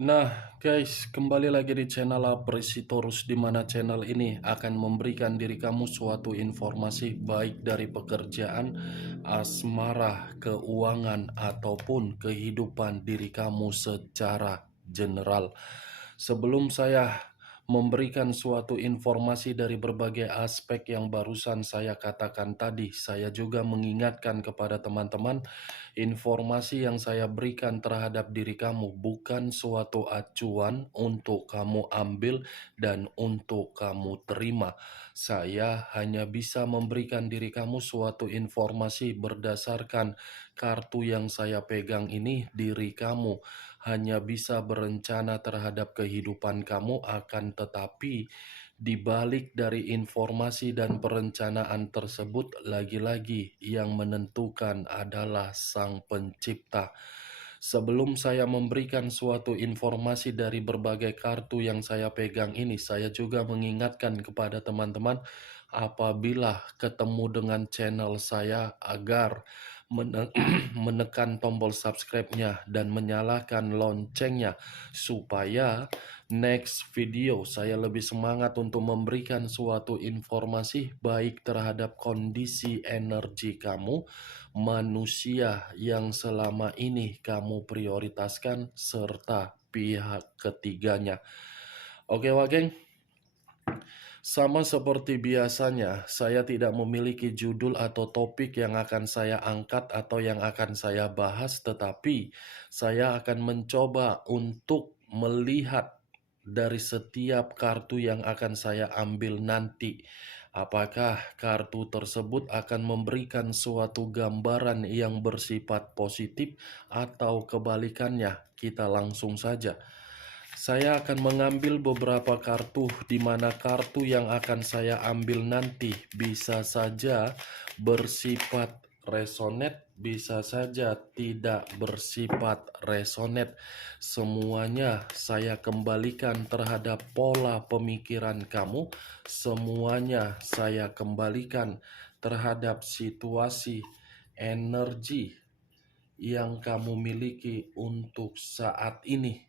Nah, guys, kembali lagi di channel Apresitorus, di mana channel ini akan memberikan diri kamu suatu informasi baik dari pekerjaan, asmara, keuangan, ataupun kehidupan diri kamu secara general. Sebelum saya memberikan suatu informasi dari berbagai aspek yang barusan saya katakan tadi, saya juga mengingatkan kepada teman-teman, informasi yang saya berikan terhadap diri kamu bukan suatu acuan untuk kamu ambil dan untuk kamu terima. Saya hanya bisa memberikan diri kamu suatu informasi berdasarkan kartu yang saya pegang ini. Diri kamu hanya bisa berencana terhadap kehidupan kamu, akan tetapi di balik dari informasi dan perencanaan tersebut, lagi-lagi yang menentukan adalah Sang Pencipta. Sebelum saya memberikan suatu informasi dari berbagai kartu yang saya pegang ini, saya juga mengingatkan kepada teman-teman apabila ketemu dengan channel saya agar menekan tombol subscribe-nya dan menyalakan loncengnya supaya next video saya lebih semangat untuk memberikan suatu informasi baik terhadap kondisi energi kamu, manusia yang selama ini kamu prioritaskan, serta pihak ketiganya. Oke, Wageng. Sama seperti biasanya, saya tidak memiliki judul atau topik yang akan saya angkat atau yang akan saya bahas, tetapi saya akan mencoba untuk melihat dari setiap kartu yang akan saya ambil nanti. Apakah kartu tersebut akan memberikan suatu gambaran yang bersifat positif atau kebalikannya? Kita langsung saja. Saya akan mengambil beberapa kartu, di mana kartu yang akan saya ambil nanti bisa saja bersifat resonate, bisa saja tidak bersifat resonate. Semuanya saya kembalikan terhadap pola pemikiran kamu, semuanya saya kembalikan terhadap situasi energi yang kamu miliki untuk saat ini.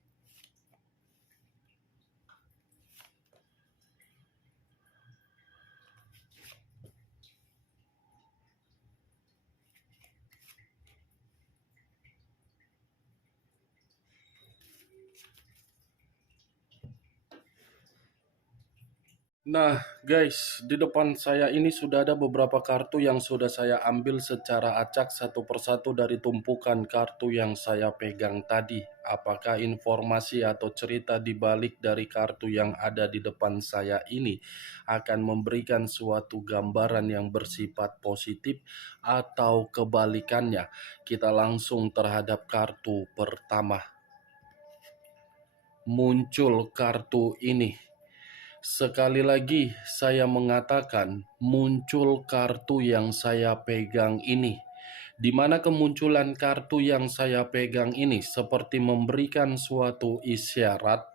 Nah, guys, di depan saya ini sudah ada beberapa kartu yang sudah saya ambil secara acak satu persatu dari tumpukan kartu yang saya pegang tadi. Apakah informasi atau cerita di balik dari kartu yang ada di depan saya ini akan memberikan suatu gambaran yang bersifat positif atau kebalikannya? Kita langsung terhadap kartu pertama. Muncul kartu ini. Sekali lagi saya mengatakan, muncul kartu yang saya pegang ini. Di mana kemunculan kartu yang saya pegang ini seperti memberikan suatu isyarat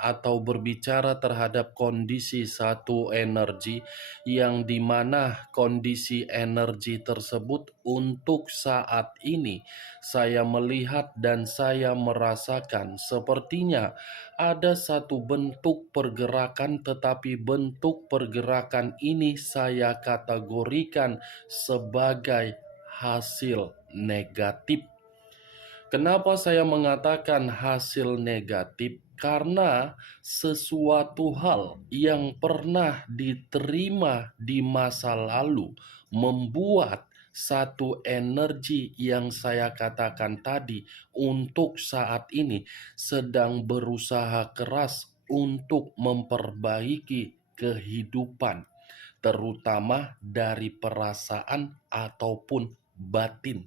atau berbicara terhadap kondisi satu energi, yang dimana kondisi energi tersebut untuk saat ini saya melihat dan saya merasakan sepertinya ada satu bentuk pergerakan, tetapi bentuk pergerakan ini saya kategorikan sebagai hasil negatif. Kenapa saya mengatakan hasil negatif? Karena sesuatu hal yang pernah diterima di masa lalu membuat satu energi yang saya katakan tadi untuk saat ini sedang berusaha keras untuk memperbaiki kehidupan, terutama dari perasaan ataupun batin.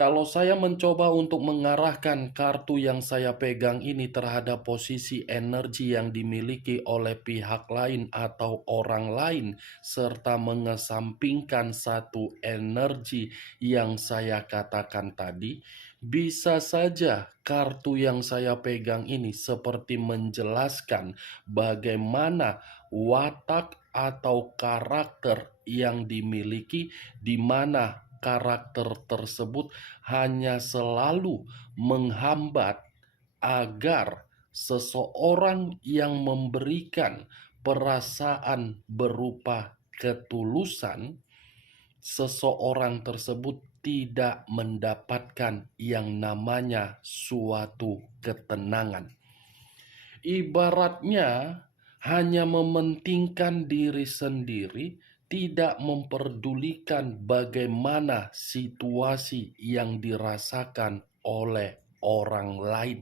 Kalau saya mencoba untuk mengarahkan kartu yang saya pegang ini terhadap posisi energi yang dimiliki oleh pihak lain atau orang lain, serta mengesampingkan satu energi yang saya katakan tadi, bisa saja kartu yang saya pegang ini seperti menjelaskan bagaimana watak atau karakter yang dimiliki, di mana karakter tersebut hanya selalu menghambat agar seseorang yang memberikan perasaan berupa ketulusan, seseorang tersebut tidak mendapatkan yang namanya suatu ketenangan. Ibaratnya hanya mementingkan diri sendiri, tidak memperdulikan bagaimana situasi yang dirasakan oleh orang lain.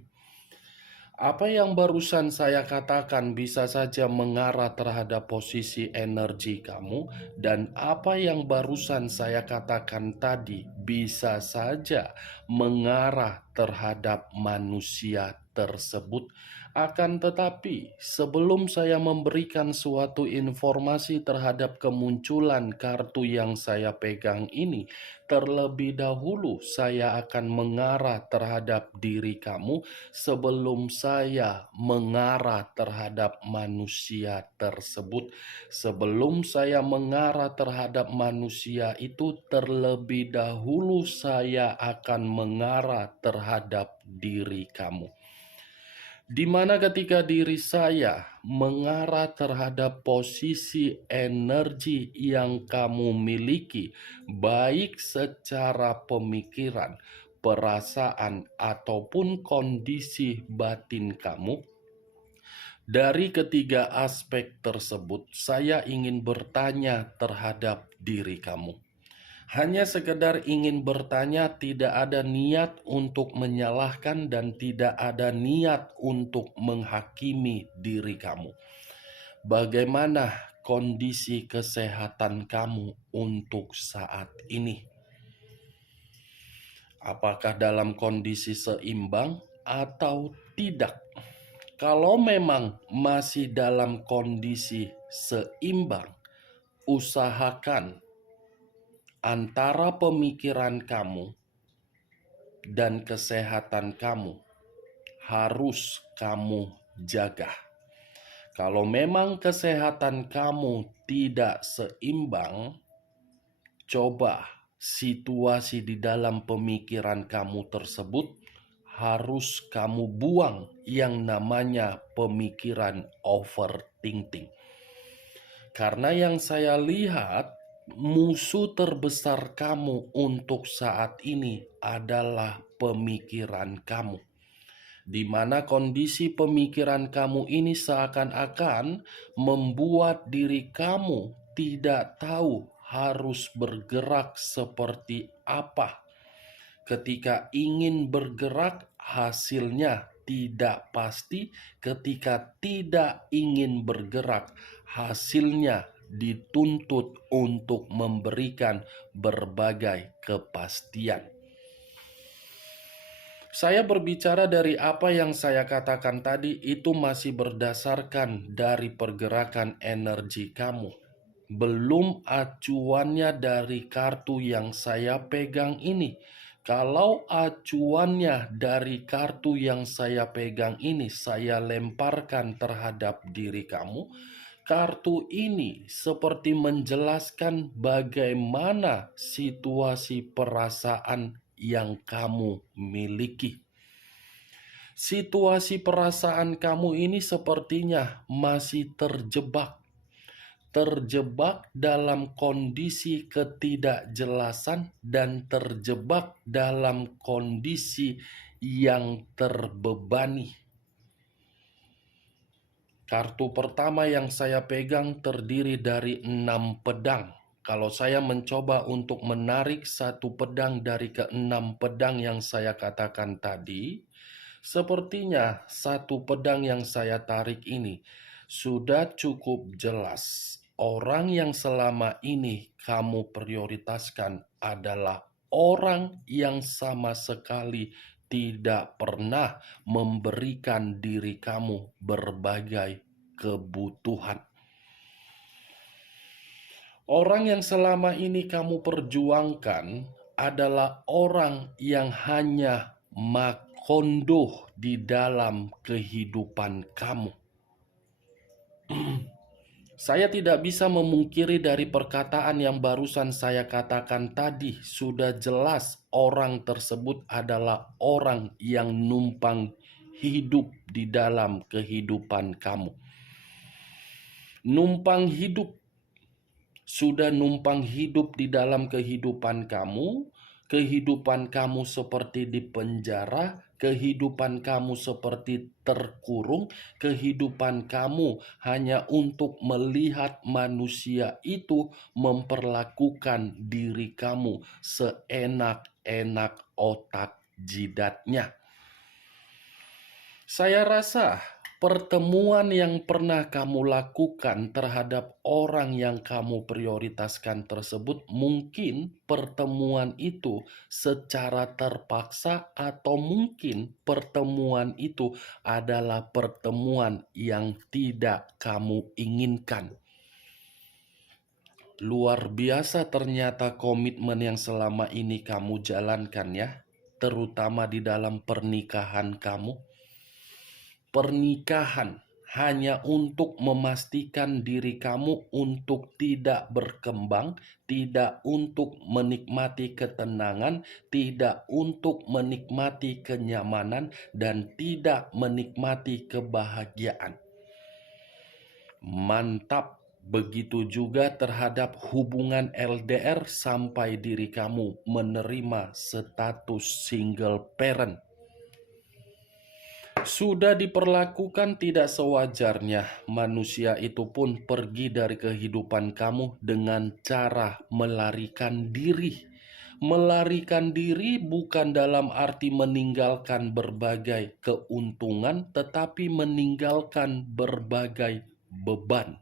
Apa yang barusan saya katakan bisa saja mengarah terhadap posisi energi kamu, dan apa yang barusan saya katakan tadi bisa saja mengarah terhadap manusia tersebut. Akan tetapi, sebelum saya memberikan suatu informasi terhadap kemunculan kartu yang saya pegang ini, terlebih dahulu saya akan mengarah terhadap diri kamu sebelum saya mengarah terhadap manusia tersebut. Sebelum saya mengarah terhadap manusia itu, terlebih dahulu saya akan mengarah terhadap diri kamu. Di mana ketika diri saya mengarah terhadap posisi energi yang kamu miliki, baik secara pemikiran, perasaan, ataupun kondisi batin kamu, dari ketiga aspek tersebut, saya ingin bertanya terhadap diri kamu. Hanya sekedar ingin bertanya, tidak ada niat untuk menyalahkan dan tidak ada niat untuk menghakimi diri kamu. Bagaimana kondisi kesehatan kamu untuk saat ini? Apakah dalam kondisi seimbang atau tidak? Kalau memang masih dalam kondisi seimbang, usahakan antara pemikiran kamu dan kesehatan kamu harus kamu jaga. Kalau memang kesehatan kamu tidak seimbang, coba situasi di dalam pemikiran kamu tersebut harus kamu buang yang namanya pemikiran overthinking. Karena yang saya lihat, musuh terbesar kamu untuk saat ini adalah pemikiran kamu, di mana kondisi pemikiran kamu ini seakan-akan membuat diri kamu tidak tahu harus bergerak seperti apa. Ketika ingin bergerak, hasilnya tidak pasti. Ketika tidak ingin bergerak, hasilnya dituntut untuk memberikan berbagai kepastian. Saya berbicara dari apa yang saya katakan tadi, itu masih berdasarkan dari pergerakan energi kamu. Belum acuannya dari kartu yang saya pegang ini. Kalau acuannya dari kartu yang saya pegang ini saya lemparkan terhadap diri kamu, kartu ini seperti menjelaskan bagaimana situasi perasaan yang kamu miliki. Situasi perasaan kamu ini sepertinya masih terjebak dalam kondisi ketidakjelasan dan terjebak dalam kondisi yang terbebani. Kartu pertama yang saya pegang terdiri dari 6 pedang. Kalau saya mencoba untuk menarik satu pedang dari ke-6 pedang yang saya katakan tadi, sepertinya satu pedang yang saya tarik ini sudah cukup jelas. Orang yang selama ini kamu prioritaskan adalah orang yang sama sekali tidak pernah memberikan diri kamu berbagai kebutuhan. Orang yang selama ini kamu perjuangkan adalah orang yang hanya makondoh di dalam kehidupan kamu. Saya tidak bisa memungkiri dari perkataan yang barusan saya katakan tadi. Sudah jelas orang tersebut adalah orang yang numpang hidup di dalam kehidupan kamu. Numpang hidup, sudah numpang hidup di dalam kehidupan kamu seperti di penjara, kehidupan kamu seperti terkurung, kehidupan kamu hanya untuk melihat manusia itu memperlakukan diri kamu seenak-enak otak jidatnya. Saya rasa pertemuan yang pernah kamu lakukan terhadap orang yang kamu prioritaskan tersebut, mungkin pertemuan itu secara terpaksa, atau mungkin pertemuan itu adalah pertemuan yang tidak kamu inginkan. Luar biasa ternyata komitmen yang selama ini kamu jalankan ya, terutama di dalam pernikahan kamu. Pernikahan hanya untuk memastikan diri kamu untuk tidak berkembang, tidak untuk menikmati ketenangan, tidak untuk menikmati kenyamanan, dan tidak menikmati kebahagiaan. Mantap. Begitu juga terhadap hubungan LDR sampai diri kamu menerima status single parent. Sudah diperlakukan tidak sewajarnya, manusia itu pun pergi dari kehidupan kamu dengan cara melarikan diri. Melarikan diri bukan dalam arti meninggalkan berbagai keuntungan, tetapi meninggalkan berbagai beban.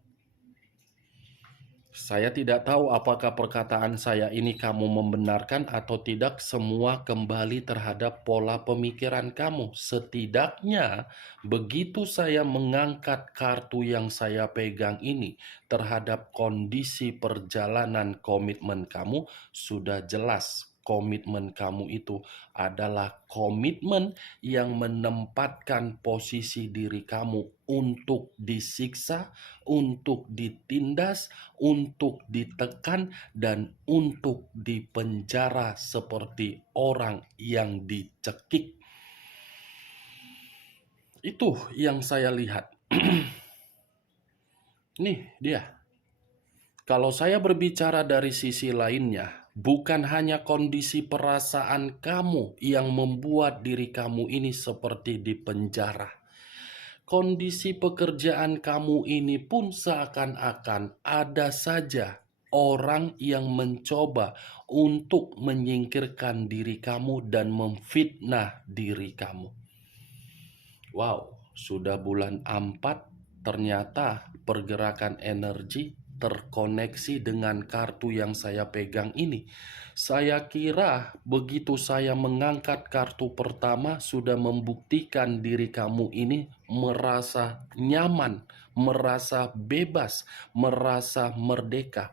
Saya tidak tahu apakah perkataan saya ini kamu membenarkan atau tidak. Semua kembali terhadap pola pemikiran kamu. Setidaknya begitu saya mengangkat kartu yang saya pegang ini terhadap kondisi perjalanan komitmen kamu, sudah jelas komitmen kamu itu adalah komitmen yang menempatkan posisi diri kamu untuk disiksa, untuk ditindas, untuk ditekan, dan untuk dipenjara seperti orang yang dicekik. Itu yang saya lihat. Nih dia. Kalau saya berbicara dari sisi lainnya, bukan hanya kondisi perasaan kamu yang membuat diri kamu ini seperti di penjara. Kondisi pekerjaan kamu ini pun seakan-akan ada saja orang yang mencoba untuk menyingkirkan diri kamu dan memfitnah diri kamu. Wow, sudah bulan 4, ternyata pergerakan energi terkoneksi dengan kartu yang saya pegang ini. Saya kira begitu saya mengangkat kartu pertama sudah membuktikan diri kamu ini merasa nyaman, merasa bebas, merasa merdeka.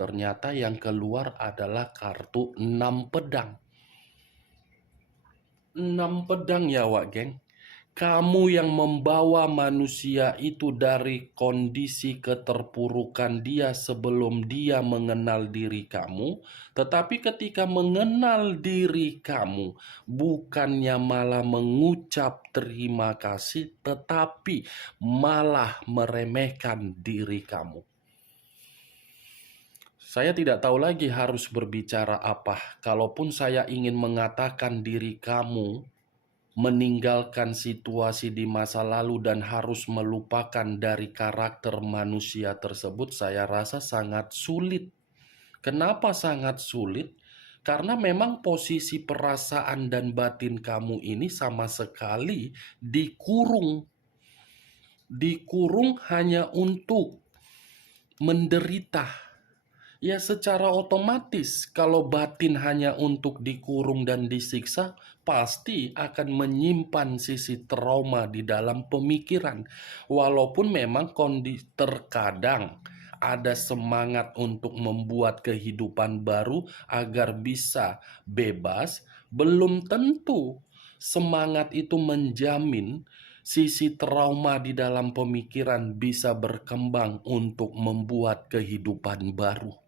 Ternyata yang keluar adalah kartu 6 pedang. 6 pedang ya Wak Geng. Kamu yang membawa manusia itu dari kondisi keterpurukan dia sebelum dia mengenal diri kamu. Tetapi ketika mengenal diri kamu, bukannya malah mengucap terima kasih, tetapi malah meremehkan diri kamu. Saya tidak tahu lagi harus berbicara apa. Kalaupun saya ingin mengatakan diri kamu meninggalkan situasi di masa lalu dan harus melupakan dari karakter manusia tersebut, saya rasa sangat sulit. Kenapa sangat sulit? Karena memang posisi perasaan dan batin kamu ini sama sekali dikurung. Dikurung hanya untuk menderita. Ya secara otomatis kalau batin hanya untuk dikurung dan disiksa, pasti akan menyimpan sisi trauma di dalam pemikiran. Walaupun memang kondisi terkadang ada semangat untuk membuat kehidupan baru agar bisa bebas, belum tentu semangat itu menjamin sisi trauma di dalam pemikiran bisa berkembang untuk membuat kehidupan baru.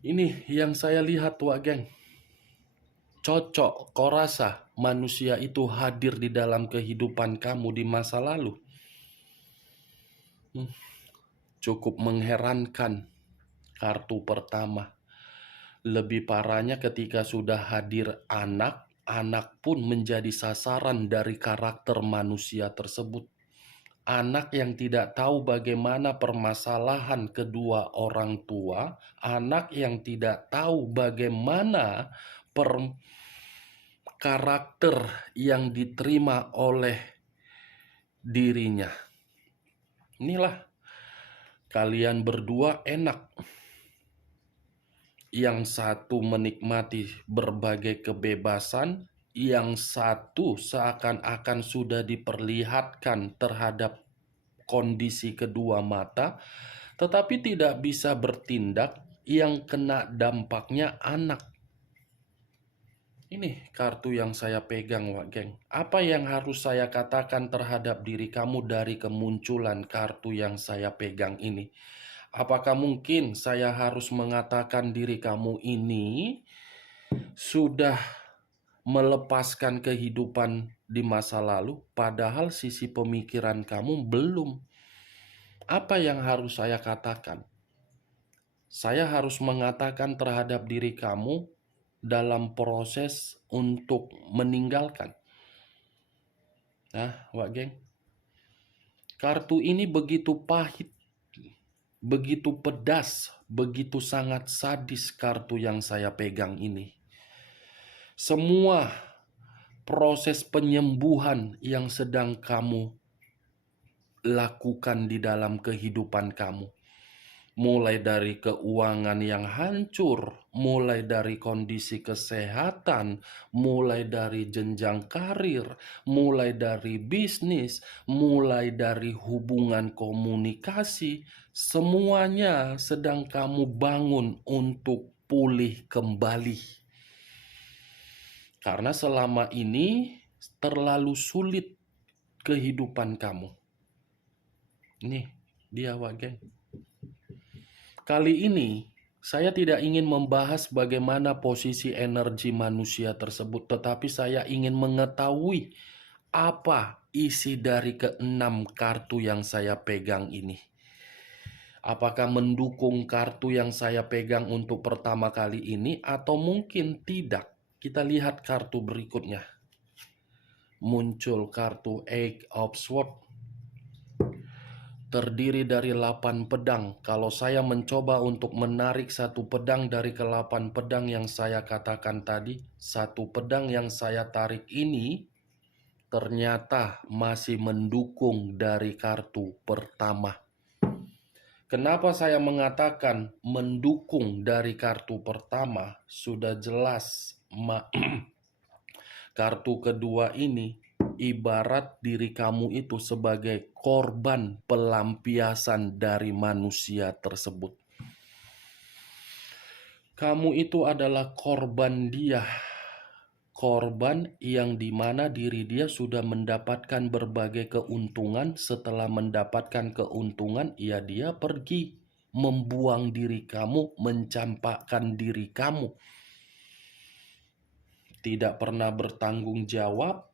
Ini yang saya lihat Wak Geng. Cocok, kau rasa manusia itu hadir di dalam kehidupan kamu di masa lalu? Cukup mengherankan. Kartu pertama. Lebih parahnya ketika sudah hadir anak, anak pun menjadi sasaran dari karakter manusia tersebut. Anak yang tidak tahu bagaimana permasalahan kedua orang tua, anak yang tidak tahu bagaimana karakter yang diterima oleh dirinya. Inilah kalian berdua enak. Yang satu menikmati berbagai kebebasan, yang satu seakan-akan sudah diperlihatkan terhadap kondisi kedua mata, tetapi tidak bisa bertindak, yang kena dampaknya anak. Ini kartu yang saya pegang, Wak Geng. Apa yang harus saya katakan terhadap diri kamu dari kemunculan kartu yang saya pegang ini? Apakah mungkin saya harus mengatakan diri kamu ini sudah melepaskan kehidupan di masa lalu, padahal sisi pemikiran kamu belum? Apa yang harus saya katakan? Saya harus mengatakan terhadap diri kamu dalam proses untuk meninggalkan. Nah, Wak Geng, kartu ini begitu pahit, begitu pedas, begitu sangat sadis kartu yang saya pegang ini. Semua proses penyembuhan yang sedang kamu lakukan di dalam kehidupan kamu, mulai dari keuangan yang hancur, mulai dari kondisi kesehatan, mulai dari jenjang karir, mulai dari bisnis, mulai dari hubungan komunikasi, semuanya sedang kamu bangun untuk pulih kembali. Karena selama ini terlalu sulit kehidupan kamu. Nih, dia, Wak Geng. Kali ini, saya tidak ingin membahas bagaimana posisi energi manusia tersebut, tetapi saya ingin mengetahui apa isi dari keenam kartu yang saya pegang ini. Apakah mendukung kartu yang saya pegang untuk pertama kali ini atau mungkin tidak? Kita lihat kartu berikutnya. Muncul kartu Eight of Swords. Terdiri dari 8 pedang. Kalau saya mencoba untuk menarik satu pedang dari ke-8 pedang yang saya katakan tadi, satu pedang yang saya tarik ini ternyata masih mendukung dari kartu pertama. Kenapa saya mengatakan mendukung dari kartu pertama? Sudah jelas, kartu kedua ini ibarat diri kamu itu sebagai korban pelampiasan dari manusia tersebut. Kamu itu adalah korban dia. Korban yang dimana diri dia sudah mendapatkan berbagai keuntungan. Setelah mendapatkan keuntungan, ya dia pergi membuang diri kamu, mencampakkan diri kamu. Tidak pernah bertanggung jawab,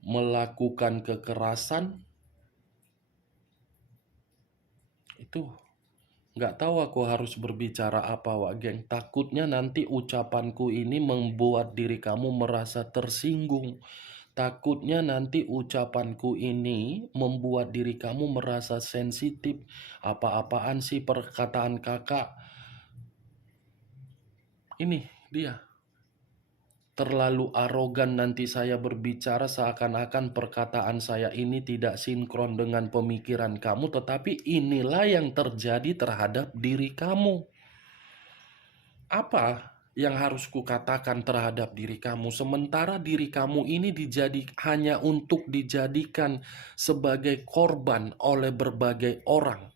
melakukan kekerasan. Itu nggak tahu aku harus berbicara apa, Wak Geng. Takutnya nanti ucapanku ini membuat diri kamu merasa tersinggung. Takutnya nanti ucapanku ini membuat diri kamu merasa sensitif. Apa-apaan sih perkataan kakak? Ini dia. Terlalu arogan nanti saya berbicara seakan-akan perkataan saya ini tidak sinkron dengan pemikiran kamu, tetapi inilah yang terjadi terhadap diri kamu. Apa yang harus kukatakan terhadap diri kamu, sementara diri kamu ini hanya untuk dijadikan sebagai korban oleh berbagai orang.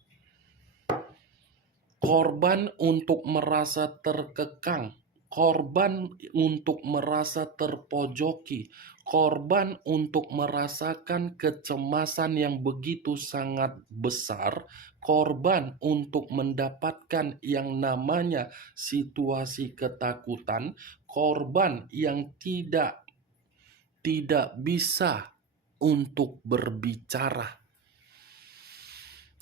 Korban untuk merasa terkekang, korban untuk merasa terpojoki, korban untuk merasakan kecemasan yang begitu sangat besar, korban untuk mendapatkan yang namanya situasi ketakutan, korban yang tidak bisa untuk berbicara.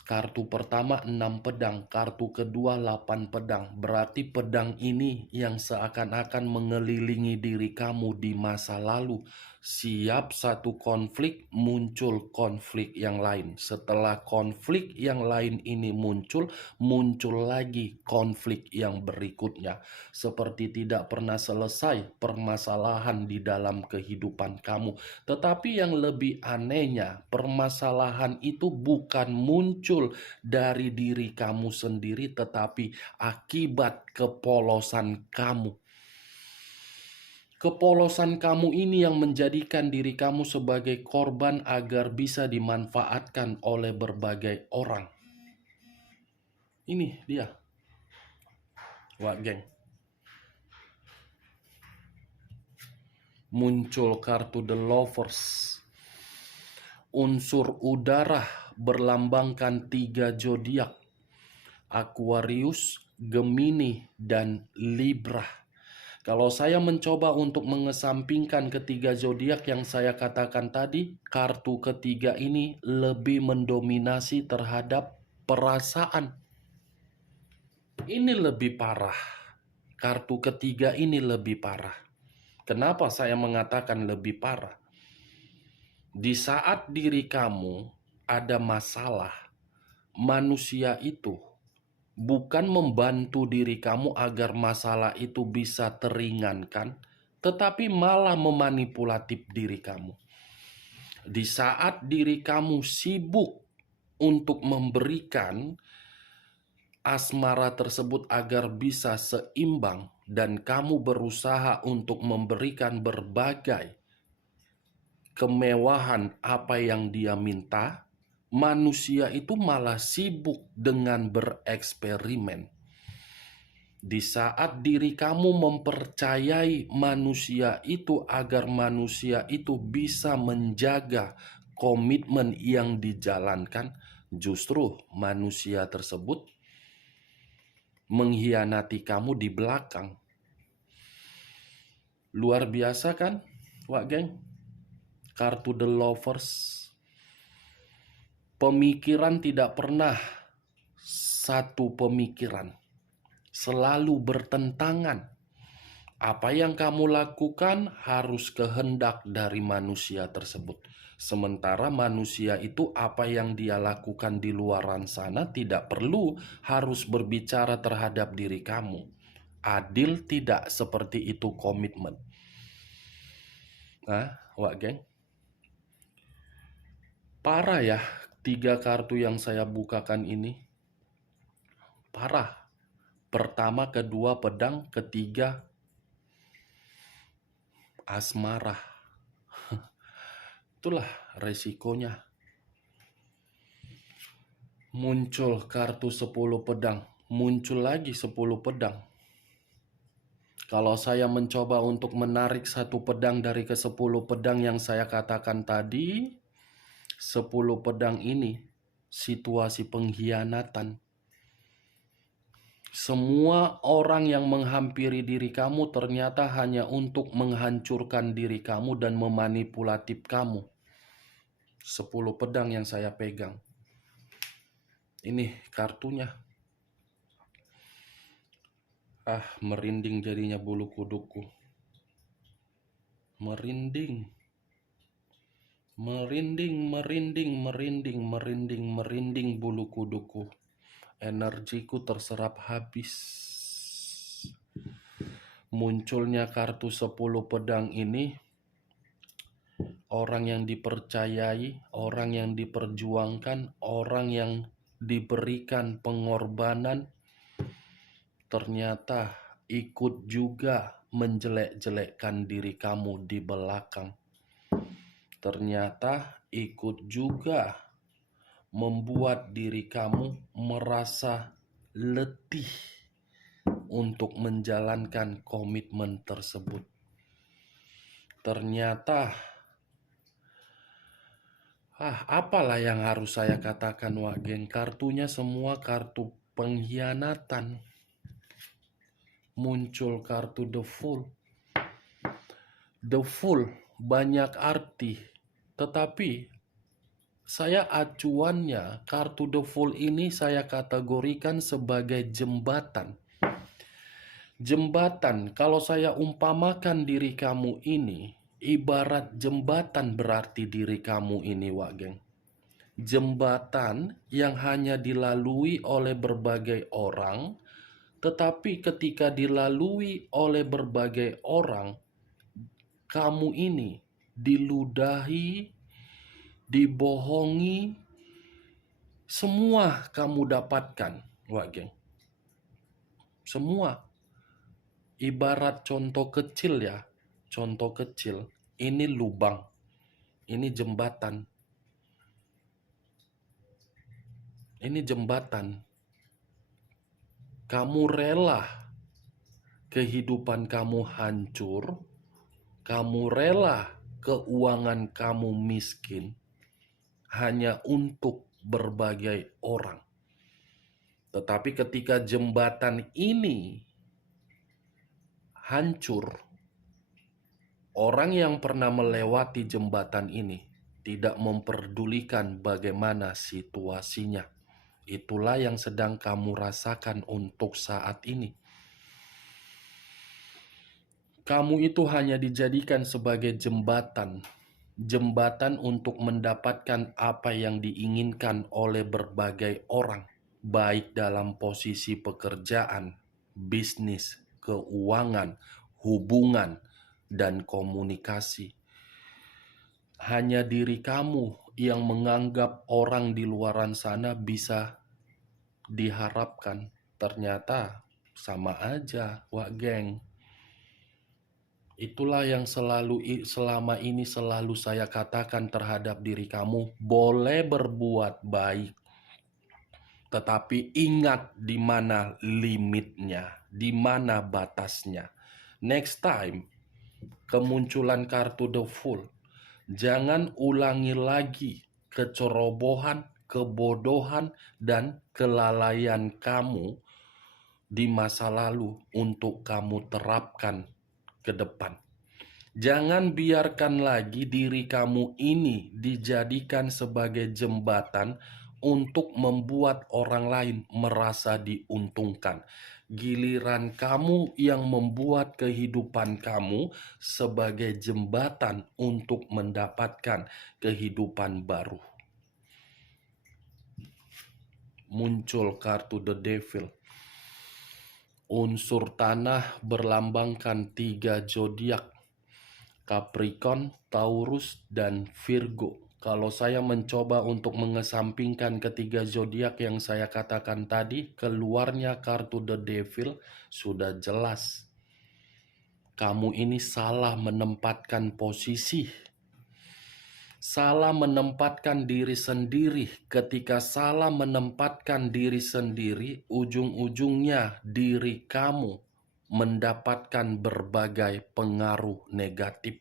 Kartu pertama 6 pedang, kartu kedua 8 pedang. Berarti pedang ini yang seakan-akan mengelilingi diri kamu di masa lalu. Siap satu konflik, muncul konflik yang lain. Setelah konflik yang lain ini muncul lagi konflik yang berikutnya. Seperti tidak pernah selesai permasalahan di dalam kehidupan kamu. Tetapi yang lebih anehnya, permasalahan itu bukan muncul dari diri kamu sendiri, tetapi akibat kepolosan kamu. Kepolosan kamu ini yang menjadikan diri kamu sebagai korban agar bisa dimanfaatkan oleh berbagai orang. Ini dia. Wah, geng. Muncul kartu The Lovers. Unsur udara berlambangkan 3 zodiak: Aquarius, Gemini, dan Libra. Kalau saya mencoba untuk mengesampingkan ketiga zodiak yang saya katakan tadi, kartu ketiga ini lebih mendominasi terhadap perasaan. Ini lebih parah. Kartu ketiga ini lebih parah. Kenapa saya mengatakan lebih parah? Di saat diri kamu ada masalah, manusia itu bukan membantu diri kamu agar masalah itu bisa teringankan, tetapi malah memanipulatif diri kamu. Di saat diri kamu sibuk untuk memberikan asmara tersebut agar bisa seimbang, dan kamu berusaha untuk memberikan berbagai kemewahan apa yang dia minta, manusia itu malah sibuk dengan bereksperimen. Di saat diri kamu mempercayai manusia itu agar manusia itu bisa menjaga komitmen yang dijalankan, justru manusia tersebut mengkhianati kamu di belakang. Luar biasa kan, Wak geng? Kartu The Lovers. Pemikiran tidak pernah satu pemikiran, selalu bertentangan. Apa yang kamu lakukan harus kehendak dari manusia tersebut. Sementara manusia itu apa yang dia lakukan di luaran sana tidak perlu harus berbicara terhadap diri kamu. Adil tidak seperti itu komitmen. Nah, Wak geng. Parah ya, 3 kartu yang saya bukakan ini. Parah. Pertama, kedua pedang, ketiga asmara. Itulah resikonya. Muncul kartu 10 pedang, muncul lagi 10 pedang. Kalau saya mencoba untuk menarik satu pedang dari ke-10 pedang yang saya katakan tadi, 10 pedang ini situasi pengkhianatan. Semua orang yang menghampiri diri kamu ternyata hanya untuk menghancurkan diri kamu dan memanipulatif kamu. 10 pedang yang saya pegang. Ini kartunya. Merinding jadinya bulu kuduku. Merinding. Merinding bulu kuduku. Energiku terserap habis. Munculnya kartu 10 pedang ini, orang yang dipercayai, orang yang diperjuangkan, orang yang diberikan pengorbanan, ternyata ikut juga menjelek-jelekkan diri kamu di belakang. Ternyata ikut juga membuat diri kamu merasa letih, untuk menjalankan komitmen tersebut. Ternyata, apalah yang harus saya katakan, Wak Geng? Kartunya semua kartu pengkhianatan. Muncul kartu The Fool. The Fool banyak arti, tetapi saya acuannya kartu The Fool ini saya kategorikan sebagai jembatan. Jembatan, kalau saya umpamakan diri kamu ini, ibarat jembatan berarti diri kamu ini, Wak Geng. Jembatan yang hanya dilalui oleh berbagai orang, tetapi ketika dilalui oleh berbagai orang, kamu ini diludahi, dibohongi, semua kamu dapatkan, Wak Geng. Semua. Ibarat contoh kecil ya, contoh kecil, ini lubang, ini jembatan. Ini jembatan. Kamu rela kehidupan kamu hancur, kamu rela keuangan kamu miskin, hanya untuk berbagai orang. Tetapi ketika jembatan ini hancur, orang yang pernah melewati jembatan ini tidak memperdulikan bagaimana situasinya. Itulah yang sedang kamu rasakan untuk saat ini. Kamu itu hanya dijadikan sebagai jembatan. Jembatan untuk mendapatkan apa yang diinginkan oleh berbagai orang, baik dalam posisi pekerjaan, bisnis, keuangan, hubungan, dan komunikasi. Hanya diri kamu yang menganggap orang di luaran sana bisa diharapkan. Ternyata sama aja, Wak Geng. Itulah yang selama ini selalu saya katakan terhadap diri kamu. Boleh berbuat baik, tetapi ingat di mana limitnya, di mana batasnya. Next time, kemunculan kartu The Fool, jangan ulangi lagi kecerobohan, kebodohan, dan kelalaian kamu di masa lalu untuk kamu terapkan ke depan. Jangan biarkan lagi diri kamu ini dijadikan sebagai jembatan untuk membuat orang lain merasa diuntungkan. Giliran kamu yang membuat kehidupan kamu sebagai jembatan untuk mendapatkan kehidupan baru. Muncul kartu The Devil. Unsur tanah berlambangkan 3 zodiak, Capricorn, Taurus, dan Virgo. Kalau saya mencoba untuk mengesampingkan ketiga zodiak yang saya katakan tadi, keluarnya kartu The Devil, sudah jelas. Kamu ini salah menempatkan posisi. Salah menempatkan diri sendiri. Ketika salah menempatkan diri sendiri, ujung-ujungnya diri kamu mendapatkan berbagai pengaruh negatif.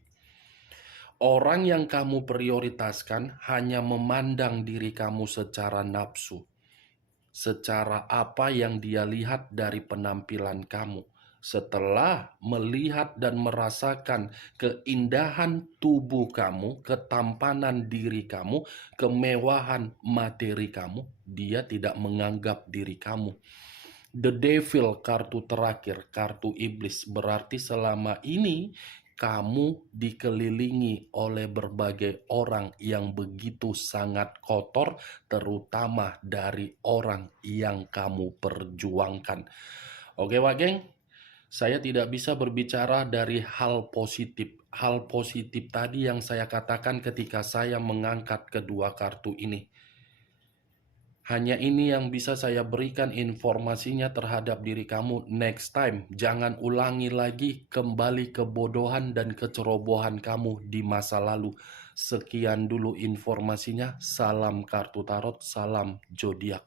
Orang yang kamu prioritaskan hanya memandang diri kamu secara nafsu, secara apa yang dia lihat dari penampilan kamu. Setelah melihat dan merasakan keindahan tubuh kamu, ketampanan diri kamu, kemewahan materi kamu, dia tidak menganggap diri kamu. The Devil, kartu terakhir, kartu iblis, berarti selama ini kamu dikelilingi oleh berbagai orang yang begitu sangat kotor, terutama dari orang yang kamu perjuangkan. Oke, Wak Geng, saya tidak bisa berbicara dari hal positif. Hal positif tadi yang saya katakan ketika saya mengangkat kedua kartu ini. Hanya ini yang bisa saya berikan informasinya terhadap diri kamu. Next time, jangan ulangi lagi kembali kebodohan dan kecerobohan kamu di masa lalu. Sekian dulu informasinya. Salam kartu tarot, salam zodiak.